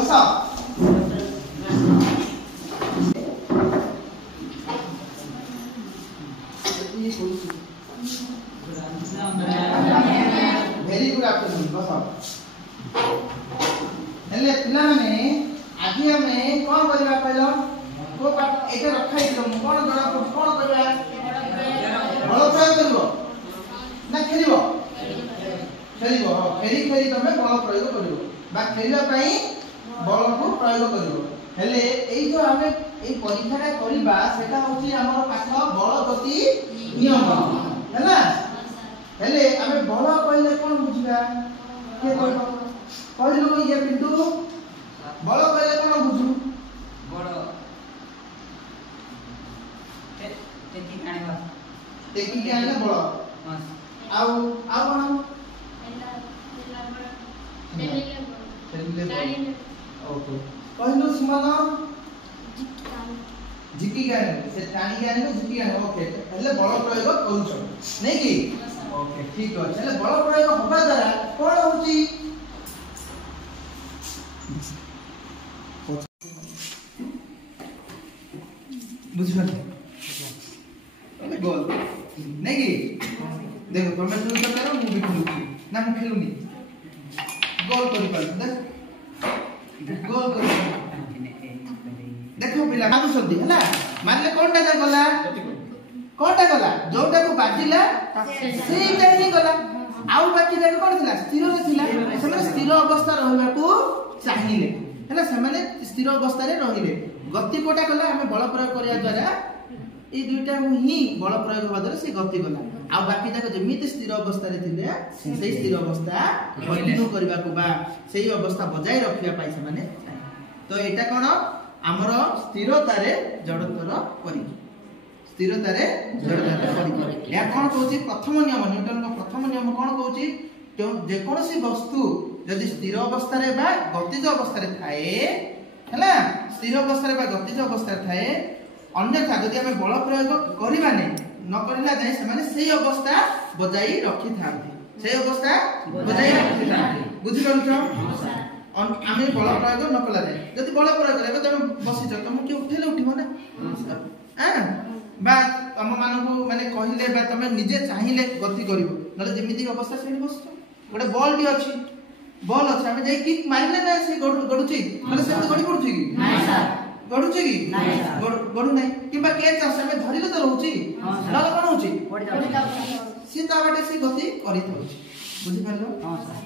बस very good afternoon बस हेले पिला माने आगे हमें कोन करबा कहलो को पाठ एटा रखाई दिलो कोन जणा कोन करबा बल प्रयोग करबो ना खेलिबो खेलिबो हां फेरी फेरी तमे बल प्रयोग करबो बा खेलिबा पई बल को प्रयोग करबो हेले एई जो हमें एई परीक्षाटा करबा सेटा होची हमर पाठ बल गति नियम हैला हेले हमें बल कहले कोन बुझिबा के कहबो कहलो ये बिंदु बल कहले कोन बुझु बल टेकिंग के आने बल आउ आउ कोन ओके कहलो सुमन झिकी गाने से टाणी गाने में झिकी गाने ओके हेले बल प्रयोग करूछ नै की ओके ठीक अछि हेले बल प्रयोग होबा द्वारा कोन होची बुझिबा गोल नै की देखो तुम जो करो मु भी खेलू ना मु खेलूनी गोल करि पाल देख गोल करि देखो पिला आगु सदी हैला मानले कोनटा जा गला कोनटा गला जोटा को बाजिला सेटा ही गला आउ बाकी जाके कोन थिला स्थिर रे थिला सेमाने स्थिर अवस्था रहबा को चाहिले हैला सेमाने स्थिर अवस्था रे रहिबे गति कोटा गला हमें बल प्रयोग करिया द्वारा ए दुईटा ही बल प्रयोग होबा द्वारा से गति गला आ बाकी जाके जेमिति स्थिर अवस्था रे थिले सेही स्थिर अवस्था कंटिन्यू करबा को बा सेही अवस्था बजाय रखिया पाई सेमाने तो एटा कोन हमर स्थिरता रे जड़त्वर परि स्थिरता रे जड़त्वर परि या कोन कहूची प्रथम नियम न्यूटन को प्रथम नियम कोन कहूची जे कोनसी वस्तु यदि स्थिर अवस्था रे बा गतिज अवस्था रे थाए हैला स्थिर अवस्था रे बा गतिज अवस्था रे थाए अन्यथा यदि हमें बल प्रयोग करिबाने न करिला जाय से माने सेही अवस्था बजाई रखि थांती सेही अवस्था बजाई रखि थांती बुझि परछो आमे बल प्रयोग न कला जाय यदि बल प्रयोग करे तुम बसि छ तुम के उठेले उठिबो ना हां बा तुम मानकु माने कहिले बा तुम निजे चाहिले गति करिवो नले जेमिति अवस्था सेही बसछ गोटे बॉल डी अछि बॉल अछि हमें जाई किक मारले ना से गडुची माने से गडी पडुची कि नाही सर गडुची कि नाही सर गडु नाही किबा कैच अछि हमें धरिले त रहउची नले कोन होची सीधा बाटे से गति करित होची बुझि परलो हां सर।